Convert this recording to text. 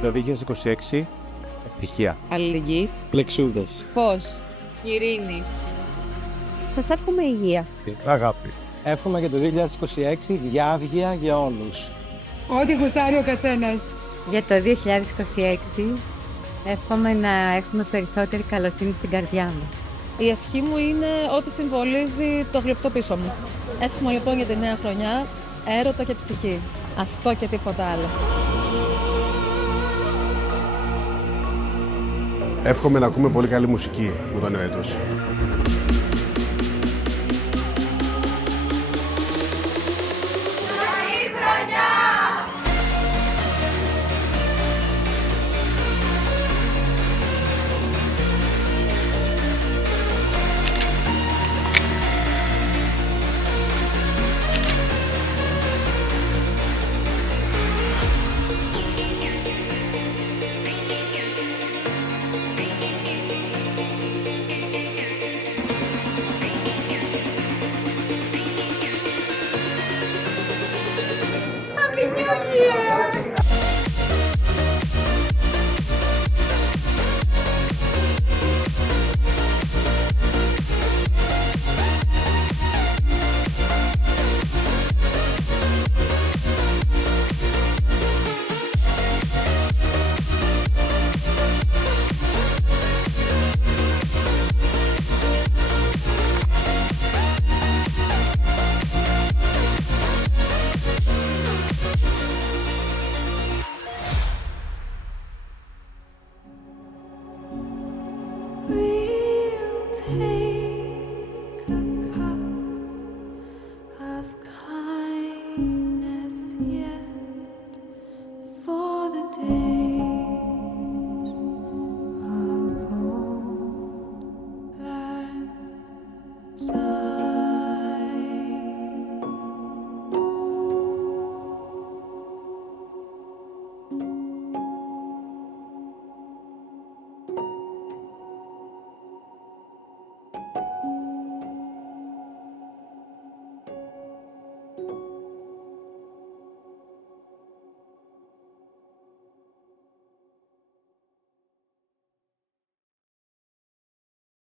Για το 2026, ευτυχία. Αλληλεγγύη. Πλεξούδες. Φως. Ειρήνη. Σας εύχομαι υγεία. Αγάπη. Εύχομαι για το 2026 διάβγεια για όλους. Ό,τι γουστάρει ο καθένας. Για το 2026 εύχομαι να έχουμε περισσότερη καλοσύνη στην καρδιά μας. Η ευχή μου είναι ό,τι συμβολίζει το γλυπτό πίσω μου. Εύχομαι λοιπόν για τη νέα χρονιά έρωτα και ψυχή. Αυτό και τίποτα άλλο. Εύχομαι να ακούμε πολύ καλή μουσική με το νέο έτος. We'll take